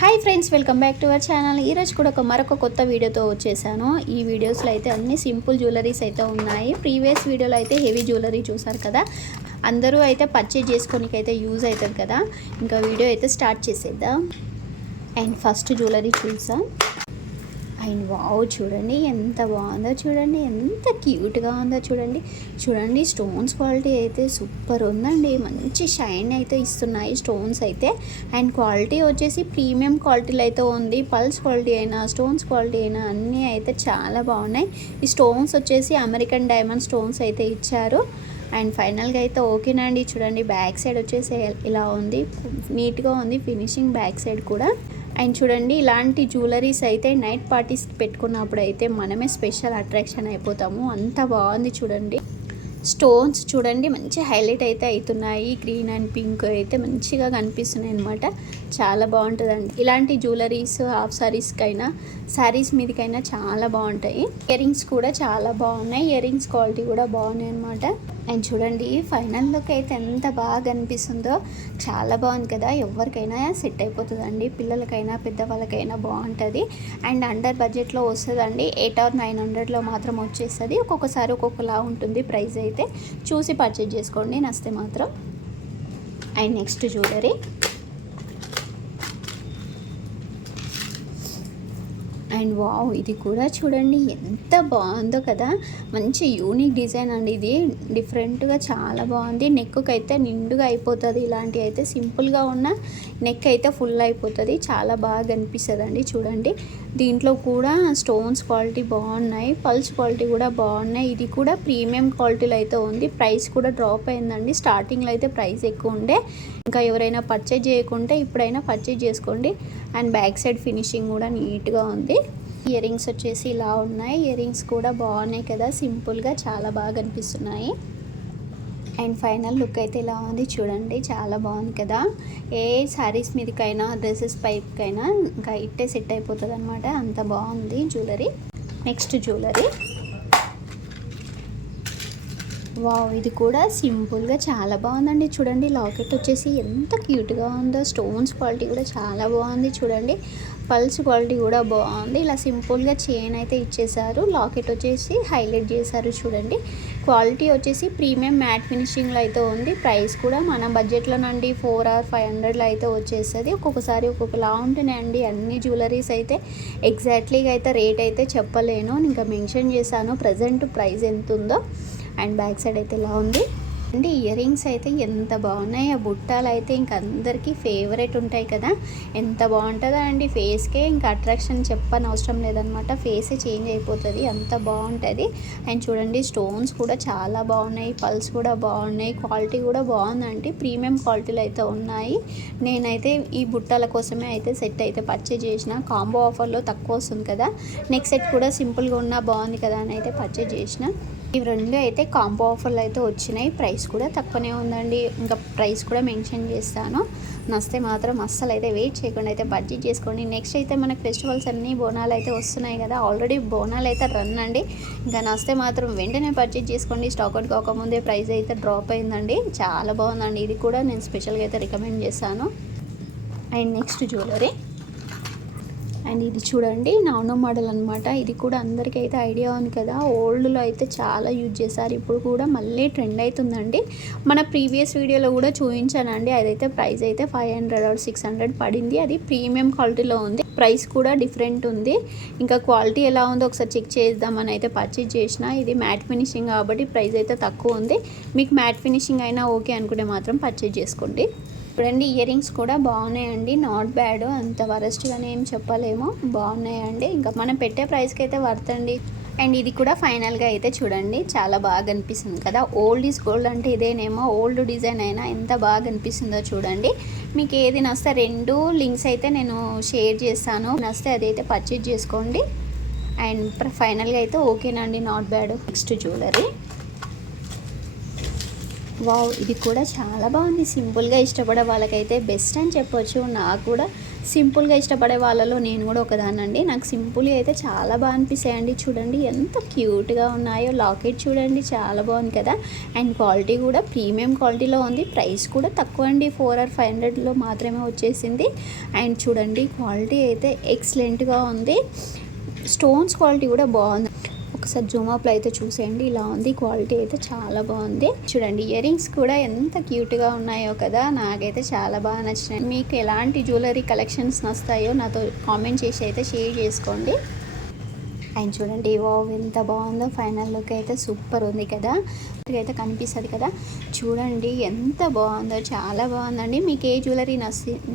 Hi friends, welcome back to our channel. ఈరోజు కూడా మరొక కొత్త వీడియోతో వచ్చేసాను. ఈ వీడియోస్లో అయితే అన్ని సింపుల్ జ్యువెలరీస్ అయితే ఉన్నాయి. ప్రీవియస్ వీడియోలో అయితే హెవీ జ్యువెలరీ చూసారు కదా, అందరూ అయితే పర్చేజ్ చేసుకోనికి అయితే యూజ్ అవుతుంది కదా. ఇంకా వీడియో అయితే స్టార్ట్ చేసేద్దాం. అండ్ ఫస్ట్ జ్యువెలరీ చూసాం. అండ్ వావ్, చూడండి ఎంత బాగుందో, చూడండి ఎంత క్యూట్గా ఉందో. చూడండి స్టోన్స్ క్వాలిటీ అయితే సూపర్ ఉందండి. మంచి షైన్ అయితే ఇస్తున్నాయి స్టోన్స్ అయితే. అండ్ క్వాలిటీ వచ్చేసి ప్రీమియం క్వాలిటీలో అయితే ఉంది. పల్స్ క్వాలిటీ అయినా స్టోన్స్ క్వాలిటీ అయినా అన్నీ అయితే చాలా బాగున్నాయి. ఈ స్టోన్స్ వచ్చేసి అమెరికన్ డైమండ్ స్టోన్స్ అయితే ఇచ్చారు. అండ్ ఫైనల్గా అయితే ఓకేనండి. చూడండి బ్యాక్ సైడ్ వచ్చేసి ఇలా ఉంది, నీట్గా ఉంది ఫినిషింగ్ బ్యాక్ సైడ్ కూడా. అండ్ చూడండి ఇలాంటి జ్యువెలరీస్ అయితే నైట్ పార్టీస్ పెట్టుకున్నప్పుడు అయితే మనమే స్పెషల్ అట్రాక్షన్ అయిపోతాము. అంత బాగుంది. చూడండి స్టోన్స్ చూడండి మంచి హైలైట్ అయితే అవుతున్నాయి. గ్రీన్ అండ్ పింక్ అయితే మంచిగా కనిపిస్తున్నాయి అనమాట. చాలా బాగుంటుందండి ఇలాంటి జ్యువెలరీస్. హాఫ్ సారీస్కైనా శారీస్ మీదకైనా చాలా బాగుంటాయి. ఇయర్ రింగ్స్ కూడా చాలా బాగున్నాయి. ఇయర్ రింగ్స్ క్వాలిటీ కూడా బాగున్నాయి అనమాట. అండ్ చూడండి ఫైనల్ లుక్ అయితే ఎంత బాగా కనిపిస్తుందో. చాలా బాగుంది కదా, ఎవరికైనా సెట్ అయిపోతుందండి. పిల్లలకైనా పెద్దవాళ్ళకైనా బాగుంటుంది. అండ్ అండర్ బడ్జెట్లో వస్తుందండి. 800 or 900లో మాత్రం వచ్చేస్తుంది. ఒక్కొక్కసారి ఒక్కొక్కలా ఉంటుంది ప్రైస్ అయితే. చూసి పర్చేజ్ చేసుకోండి నచ్చితే మాత్రం. And next jewellery. And wow, ఇది కూడా చూడండి ఎంత బాగుందో కదా. మంచి యూనిక్ డిజైన్ అండి. ఇది డిఫరెంట్గా చాలా బాగుంది. నెక్కి అయితే నిండుగా అయిపోతుంది. ఇలాంటివి అయితే సింపుల్గా ఉన్న నెక్ అయితే ఫుల్ అయిపోతుంది. చాలా బాగా అనిపిస్తుంది అండి. చూడండి దీంట్లో కూడా స్టోన్స్ క్వాలిటీ బాగున్నాయి, పల్స్ క్వాలిటీ కూడా బాగున్నాయి. ఇది కూడా ప్రీమియం క్వాలిటీలో అయితే ఉంది. ప్రైస్ కూడా డ్రాప్ అయిందండి. స్టార్టింగ్లో అయితే ప్రైస్ ఎక్కువ ఉండే. ఇంకా ఎవరైనా పర్చేజ్ చేయకుంటే ఇప్పుడైనా పర్చేజ్ చేసుకోండి. అండ్ బ్యాక్ సైడ్ ఫినిషింగ్ కూడా నీట్గా ఉంది. ఇయర్ రింగ్స్ వచ్చేసి ఇలా ఉన్నాయి. ఇయర్ రింగ్స్ కూడా బాగున్నాయి కదా, సింపుల్గా చాలా బాగా అనిపిస్తున్నాయి. అండ్ ఫైనల్ లుక్ అయితే ఇలా ఉంది. చూడండి చాలా బాగుంది కదా. ఏ శారీస్ మీదకైనా డ్రెస్సెస్ పైకైనా ఇంకా ఇట్టే సెట్ అయిపోతుంది అనమాట. అంత బాగుంది జ్యువెలరీ. Next jewellery. వావ్, ఇది కూడా సింపుల్గా చాలా బాగుందండి. చూడండి లాకెట్ వచ్చేసి ఎంత క్యూట్గా ఉందో. స్టోన్స్ క్వాలిటీ కూడా చాలా బాగుంది. చూడండి పల్స్ క్వాలిటీ కూడా బాగుంది. ఇలా సింపుల్గా చైన్ అయితే ఇచ్చేసారు. లాకెట్ వచ్చేసి హైలైట్ చేశారు. చూడండి క్వాలిటీ వచ్చేసి ప్రీమియం మ్యాట్ ఫినిషింగ్లో అయితే ఉంది. ప్రైస్ కూడా మన బడ్జెట్లో నుండి 400 or 500లో అయితే వచ్చేస్తుంది. ఒక్కొక్కసారి ఒక్కొక్కలా ఉంటున్నాయండి అన్ని జ్యువెలరీస్ అయితే. ఎగ్జాక్ట్లీగా అయితే రేట్ అయితే చెప్పలేను, ఇంకా మెన్షన్ చేశాను ప్రజెంట్ ప్రైస్ ఎంత ఉందో. అండ్ బ్యాక్ సైడ్ అయితే ఇలా ఉంది. అండ్ ఇయర్ రింగ్స్ అయితే ఎంత బాగున్నాయి. ఆ బుట్టాలు అయితే ఇంక అందరికీ ఫేవరెట్ ఉంటాయి కదా. ఎంత బాగుంటుందో అండి. ఫేస్కే ఇంకా అట్రాక్షన్ చెప్పని అవసరం లేదనమాట. ఫేసే చేంజ్ అయిపోతుంది, అంత బాగుంటుంది. అండ్ చూడండి స్టోన్స్ కూడా చాలా బాగున్నాయి, పల్స్ కూడా బాగున్నాయి, క్వాలిటీ కూడా బాగుందండి. ప్రీమియం క్వాలిటీలో అయితే ఉన్నాయి. నేనైతే ఈ బుట్టాల కోసమే అయితే సెట్ అయితే పర్చేజ్ చేసిన. కాంబో ఆఫర్లో తక్కువ వస్తుంది కదా. నెక్స్ట్ సెట్ కూడా సింపుల్గా ఉన్నా బాగుంది కదా అని అయితే పర్చేజ్ చేసిన. ఇవి రెండు అయితే కాంబో ఆఫర్లు అయితే వచ్చినాయి. ప్రైస్ కూడా తక్కువనే ఉందండి. ఇంకా ప్రైస్ కూడా మెన్షన్ చేస్తాను. నచ్చితే మాత్రం అస్సలు అయితే వెయిట్ చేయకుండా అయితే పర్చేజ్ చేసుకోండి. నెక్స్ట్ అయితే మనకు ఫెస్టివల్స్ అన్నీ బోనాలు అయితే వస్తున్నాయి కదా. ఆల్రెడీ బోనాలు అయితే రన్ అండి. ఇంకా నచ్చితే మాత్రం వెంటనే పర్చేజ్ చేసుకోండి. స్టాక్ అవుట్ కాకముందే ప్రైస్ అయితే డ్రాప్ అయిందండి. చాలా బాగుందండి. ఇది కూడా నేను స్పెషల్గా అయితే రికమెండ్ చేస్తాను. And next jewellery. అండ్ ఇది చూడండి నానో మోడల్ అనమాట. ఇది కూడా అందరికీ అయితే ఐడియా ఉంది కదా. ఓల్డ్లో అయితే చాలా యూజ్ చేశారు. ఇప్పుడు కూడా మళ్ళీ ట్రెండ్ అవుతుందండి. మన ప్రీవియస్ వీడియోలో కూడా చూపించానండి. అదైతే ప్రైస్ అయితే 500 or 600 పడింది. అది ప్రీమియం క్వాలిటీలో ఉంది. ప్రైస్ కూడా డిఫరెంట్ ఉంది. ఇంకా క్వాలిటీ ఎలా ఉందో ఒకసారి చెక్ చేద్దామని అయితే పర్చేజ్ చేసిన. ఇది మ్యాట్ ఫినిషింగ్ కాబట్టి ప్రైస్ అయితే తక్కువ ఉంది. మీకు మ్యాట్ ఫినిషింగ్ అయినా ఓకే అనుకుంటే మాత్రం పర్చేజ్ చేసుకోండి. చూడండి ఇయర్ రింగ్స్ కూడా బాగున్నాయండి. నాట్ బ్యాడ్, అంత వరస్ట్గానే ఏం చెప్పలేము, బాగున్నాయండి. ఇంకా మనం పెట్టే ప్రైస్కి అయితే వర్తండి. అండ్ ఇది కూడా ఫైనల్గా అయితే చూడండి చాలా బాగా అనిపిస్తుంది కదా. ఓల్డ్ ఈజ్ గోల్డ్ అంటే ఇదేనేమో. ఓల్డ్ డిజైన్ అయినా ఎంత బాగా అనిపిస్తుందో చూడండి. మీకు ఏది నచ్చితే 2 లింక్స్ అయితే నేను షేర్ చేస్తాను. నచ్చితే అదైతే పర్చేజ్ చేసుకోండి. అండ్ ఫైనల్గా అయితే ఓకేనండి, not bad. Next jewellery. Wow! ఇది కూడా చాలా బాగుంది. సింపుల్గా ఇష్టపడే వాళ్ళకైతే బెస్ట్ అని చెప్పొచ్చు. నాకు కూడా సింపుల్గా ఇష్టపడే వాళ్ళలో నేను కూడా ఒకదాన్నండి. నాకు సింపుల్గా అయితే చాలా బాగా అనిపిస్తాయండి. చూడండి ఎంత క్యూట్గా ఉన్నాయో. లాకెట్ చూడండి చాలా బాగుంది కదా. అండ్ క్వాలిటీ కూడా ప్రీమియం క్వాలిటీలో ఉంది. ప్రైస్ కూడా తక్కువ అండి, 400 or 500లో మాత్రమే వచ్చేసింది. అండ్ చూడండి క్వాలిటీ అయితే ఎక్సలెంట్గా ఉంది. స్టోన్స్ క్వాలిటీ కూడా బాగుంది. ఒకసారి జూమ్ అప్లో అయితే చూసేయండి. ఇలా ఉంది క్వాలిటీ అయితే చాలా బాగుంది. చూడండి ఇయర్ రింగ్స్ కూడా ఎంత క్యూట్గా ఉన్నాయో కదా. నాకైతే చాలా బాగా నచ్చినాయి. మీకు ఎలాంటి జ్యువెలరీ కలెక్షన్స్ నస్తాయో నాతో కామెంట్ చేసి అయితే షేర్ చేసుకోండి. అండ్ చూడండి వావ్ ఎంత బాగుందో. ఫైనల్ లుక్ అయితే సూపర్ ఉంది కదా. అయితే కనిపిస్తుంది కదా. చూడండి ఎంత బాగుందో, చాలా బాగుందండి. మీకు ఏ జ్యువెలరీ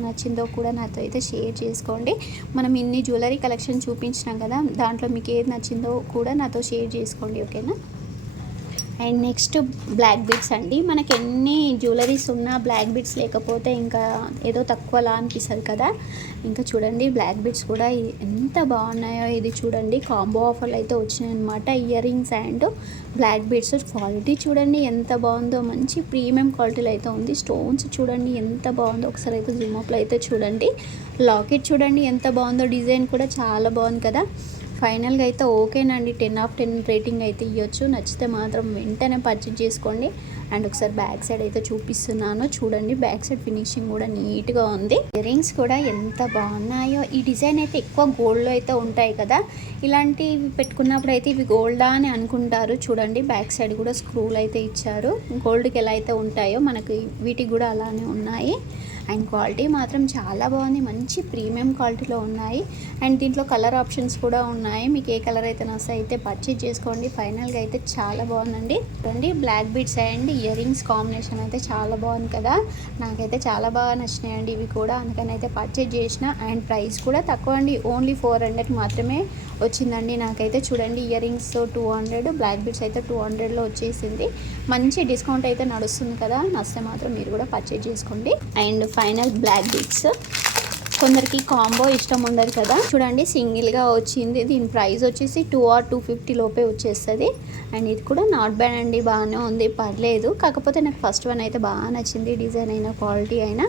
నచ్చిందో కూడా నాతో అయితే షేర్ చేసుకోండి. మనం ఇన్ని జ్యువెలరీ కలెక్షన్ చూపించినాం కదా, దాంట్లో మీకు ఏది నచ్చిందో కూడా నాతో షేర్ చేసుకోండి, ఓకేనా. అండ్ నెక్స్ట్ బ్లాక్ బిడ్స్ అండి. మనకి ఎన్ని జ్యువెలరీస్ ఉన్నా బ్లాక్ బిడ్స్ లేకపోతే ఇంకా ఏదో తక్కువలా అనిపిస్తుంది కదా. ఇంకా చూడండి బ్లాక్ బిడ్స్ కూడా ఎంత బాగున్నాయో. ఇది చూడండి కాంబో ఆఫర్లు అయితే వచ్చినాయి అనమాట. Earrings and black beads quality చూడండి ఎంత బాగుందో. మంచి ప్రీమియం క్వాలిటీలో అయితే ఉంది. స్టోన్స్ చూడండి ఎంత బాగుందో. ఒకసారి అయితే జూమ్ అప్లో అయితే చూడండి. లాకెట్ చూడండి ఎంత బాగుందో. డిజైన్ కూడా చాలా బాగుంది కదా. ఫైనల్గా అయితే ఓకేనండి. 10 out of 10 రేటింగ్ అయితే ఇవ్వచ్చు. నచ్చితే మాత్రం వెంటనే పర్చేజ్ చేసుకోండి. అండ్ ఒకసారి బ్యాక్ సైడ్ అయితే చూపిస్తున్నాను చూడండి. బ్యాక్ సైడ్ ఫినిషింగ్ కూడా నీట్గా ఉంది. ఇయర్ రింగ్స్ కూడా ఎంత బాగున్నాయో. ఈ డిజైన్ అయితే ఎక్కువ గోల్డ్లో అయితే ఉంటాయి కదా. ఇలాంటివి పెట్టుకున్నప్పుడు అయితే ఇవి గోల్డా అని అనుకుంటారు. చూడండి బ్యాక్ సైడ్ కూడా స్క్రూలు అయితే ఇచ్చారు. గోల్డ్కి ఎలా అయితే ఉంటాయో మనకి వీటికి కూడా అలానే ఉన్నాయి. అండ్ క్వాలిటీ మాత్రం చాలా బాగుంది. మంచి ప్రీమియం క్వాలిటీలో ఉన్నాయి. అండ్ దీంట్లో కలర్ ఆప్షన్స్ కూడా ఉన్నాయి. మీకు ఏ కలర్ అయితే నచ్చాయి అయితే పర్చేజ్ చేసుకోండి. ఫైనల్గా అయితే చాలా బాగుందండి. చూడండి black beads and earrings combination అయితే చాలా బాగుంది కదా. నాకైతే చాలా బాగా నచ్చినాయండి ఇవి కూడా. అందుకని అయితే పర్చేజ్ చేసిన. అండ్ ప్రైస్ కూడా తక్కువ అండి. ఓన్లీ 400 మాత్రమే వచ్చిందండి నాకైతే. చూడండి ఇయర్ రింగ్స్ 200, బ్లాక్ బీడ్స్ అయితే 200లో వచ్చేసింది. మంచి డిస్కౌంట్ అయితే నడుస్తుంది కదా. నచ్చితే మాత్రం మీరు కూడా పర్చేజ్ చేసుకోండి. అండ్ ఫైనల్ బ్లాక్ బీడ్స్ కొందరికి కాంబో ఇష్టం ఉండదు కదా. చూడండి సింగిల్గా వచ్చింది. దీని ప్రైస్ వచ్చేసి 2 or 250 లోపే వచ్చేస్తుంది. అండ్ ఇది కూడా నాట్ బ్యాడ్ అండి, బాగానే ఉంది, పర్లేదు. కాకపోతే నాకు ఫస్ట్ వన్ అయితే బాగా నచ్చింది, డిజైన్ అయినా క్వాలిటీ అయినా.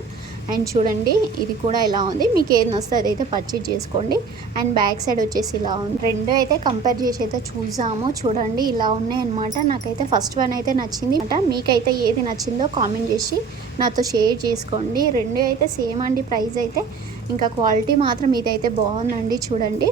అండ్ చూడండి ఇది కూడా ఇలా ఉంది. మీకు ఏది నచ్చితే అదైతే పర్చేజ్ చేసుకోండి. అండ్ బ్యాక్ సైడ్ వచ్చేసి ఇలా ఉంది. రెండు అయితే కంపేర్ చేసి అయితే చూసాము. చూడండి ఇలా ఉన్నాయి అనమాట. నాకైతే ఫస్ట్ వన్ అయితే నచ్చింది అనమాట. మీకైతే ఏది నచ్చిందో కామెంట్ చేసి నాతో షేర్ చేసుకోండి. రెండు అయితే సేమ్ అండి ప్రైస్ అయితే. ఇంకా క్వాలిటీ మాత్రం ఇదైతే బాగుందండి చూడండి.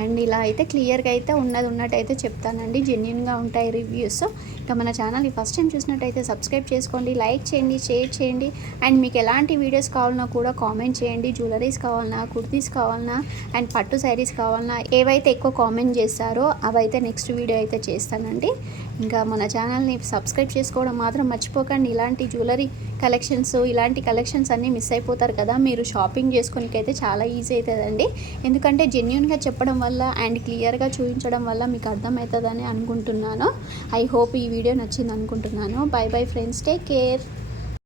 అండ్ ఇలా అయితే క్లియర్గా అయితే ఉన్నట్టు అయితే చెప్తానండి. జెన్యున్గా ఉంటాయి రివ్యూస్. ఇంకా మన ఛానల్ని ఫస్ట్ టైం చూసినట్టయితే సబ్స్క్రైబ్ చేసుకోండి, లైక్ చేయండి, షేర్ చేయండి. అండ్ మీకు ఎలాంటి వీడియోస్ కావాలన్నా కూడా కామెంట్ చేయండి. జ్యువెలరీస్ కావాలన్నా, కుర్తీస్ కావాలన్నా, అండ్ పట్టు శారీస్ కావాలన్నా, ఏవైతే ఎక్కువ కామెంట్ చేస్తారో అవైతే నెక్స్ట్ వీడియో అయితే చేస్తానండి. ఇంకా మన ఛానల్ని సబ్స్క్రైబ్ చేసుకోవడం మాత్రం మర్చిపోకండి. ఇలాంటి జ్యువెలరీ కలెక్షన్స్, ఇలాంటి కలెక్షన్స్ అన్నీ మిస్ అయిపోతారు కదా. మీరు షాపింగ్ చేసుకోనికైతే చాలా ఈజీ అవుతుందండి. ఎందుకంటే జెన్యున్గా చెప్పడం వల్ల అండ్ క్లియర్గా చూపించడం వల్ల మీకు అర్థమవుతుందని అనుకుంటున్నాను. ఐ హోప్ ఈ వీడియో నచ్చింది అనుకుంటున్నాను. By bye friends, take care.